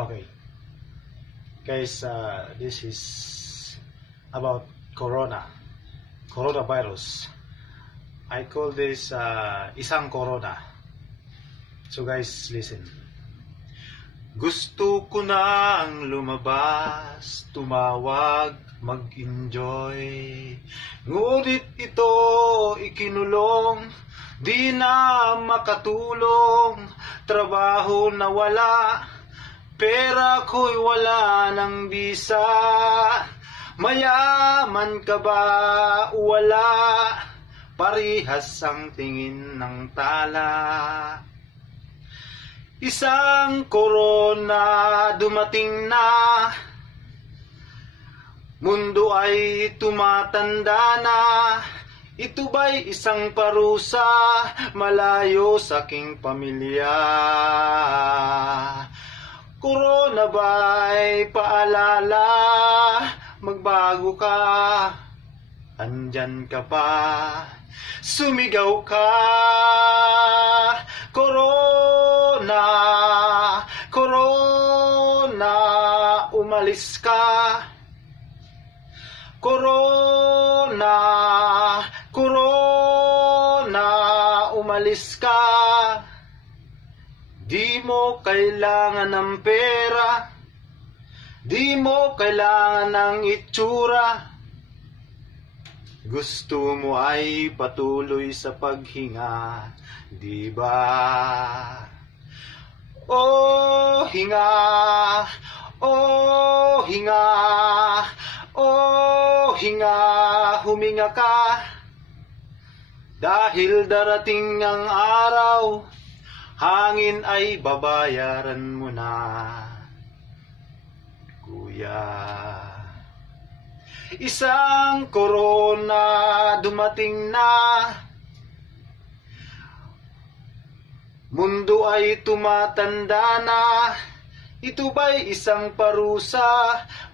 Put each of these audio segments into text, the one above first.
Okay, guys, this is about coronavirus. I call this isang corona. So guys, listen. Gusto ko nang lumabas, tumawag, mag-enjoy. Ngunit ito ikinulong, di na makatulong. Trabaho na wala, pera ko'y wala ng bisa. Mayaman ka ba? Wala. Parihas ang tingin ng tala. Isang corona dumating na, mundo ay tumatanda na. Ito ba'y isang parusa, malayo sa aking pamilya? Corona ba'y paalala, magbago ka, andyan ka pa, sumigaw ka. Corona, Corona, umalis ka. Corona, Corona, umalis ka. Di mo kailangan ng pera, di mo kailangan ng itsura. Gusto mo ay patuloy sa paghinga, di ba? Oh, hinga, oh, hinga, oh, hinga, huminga ka. Dahil darating ang araw, hangin ay babayaran mo na, kuya. Isang corona dumating na, mundo ay tumatanda na. Ito ba'y isang parusa,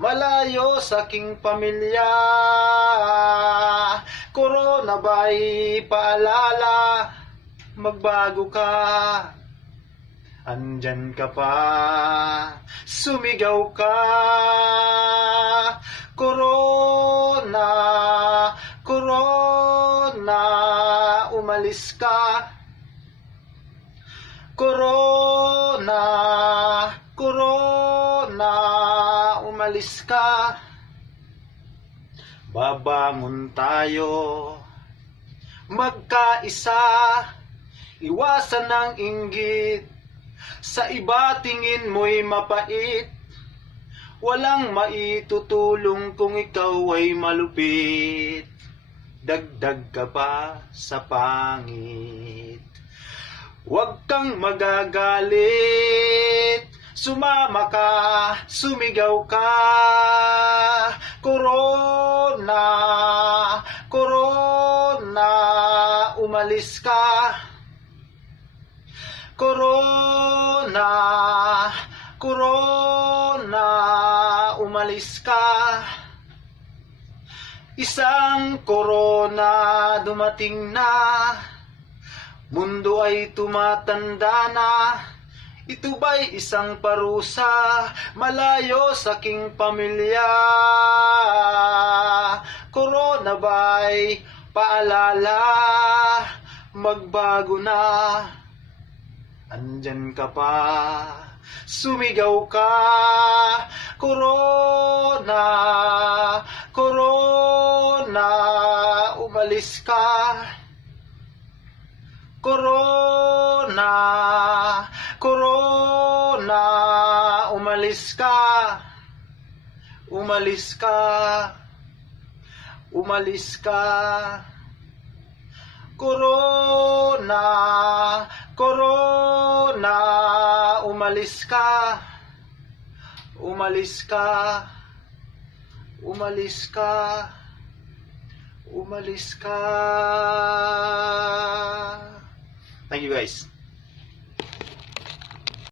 malayo sa aking pamilya? Corona ba'y paalala, magbago ka, andyan ka pa, sumigaw ka. Corona, Corona, umalis ka. Corona, Corona, umalis ka. Babangon tayo, magkaisa, iwasan ng inggit, sa iba tingin mo'y mapait. Walang maitutulong kung ikaw ay malupit, dagdag ka pa sa pangit. Huwag kang magagalit, sumama ka, sumigaw ka. Corona, Corona, umalis ka. Corona, Corona, umalis ka. Isang corona dumating na, mundo ay tumatanda na. Ito ba'y isang parusa, malayo sa aking pamilya? Corona ba'y paalala, magbago na, andyan ka pa, sumigaw ka. Corona, Corona, umalis ka. Corona, Corona, umalis ka. Umalis ka, umalis ka. Corona, Corona, umalis ka. Umalis ka, umalis ka, umalis ka. Thank you guys.